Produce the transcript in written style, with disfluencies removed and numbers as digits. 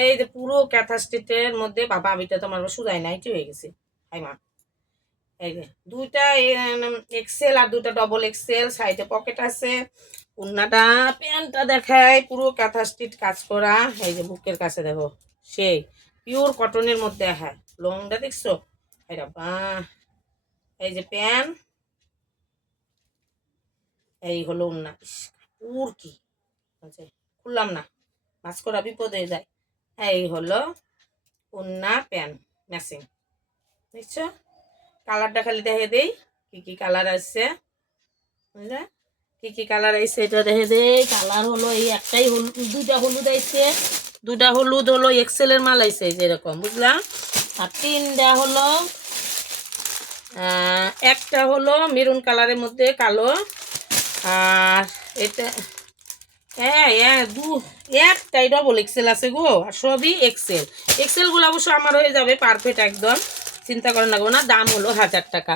এই যে পুরো ক্যাথাস্টিটের মধ্যে বাবা আবিটা তোমার সুদাই নাইটি হয়ে গেছে। হাই মা, এই যে দুইটা এক্সেল আর দুইটা ডবল এক্সেল, সাইডে পকেট আছে। উন্নাটা প্যান্টটা দেখায় পুরো ক্যাথাস্টিট কাজ করা। এই যে বুকের কাছে দেখো সেই পিওর কটনের মধ্যে। হ্যাঁ লংটা দেখছো, এটা বা এই যে প্যান্ট, এই হলো উন্না। পুর কি খুললাম না, মাছ করা বিপদে যায়। এই হলো উন্না প্যান্ট ম্যাচিং, বুঝছো? কালারটা খালি দেখে দেই কি কি কালার আছে, বুঝলে কি কি কালার আইছে এটা দেখে দেই। কালার হলো এই একটাই হলুদ, দুইটা হলুদ আইছে, দুটা হলুদ হলো এক্সেলের মাল আইছে যেরকম, বুঝলাম। আর তিনটা হলো একটা হলো মেরুন কালারের মধ্যে কালো, আর এটা হ্যাঁ হ্যাঁ একটাই ডবল এক্সেল আছে গো, আর সবই এক্সেলগুলো অবশ্য আমার হয়ে যাবে পারফেক্ট একদম, চিন্তা করেন লাগবো না। দাম হলো 1000 টাকা।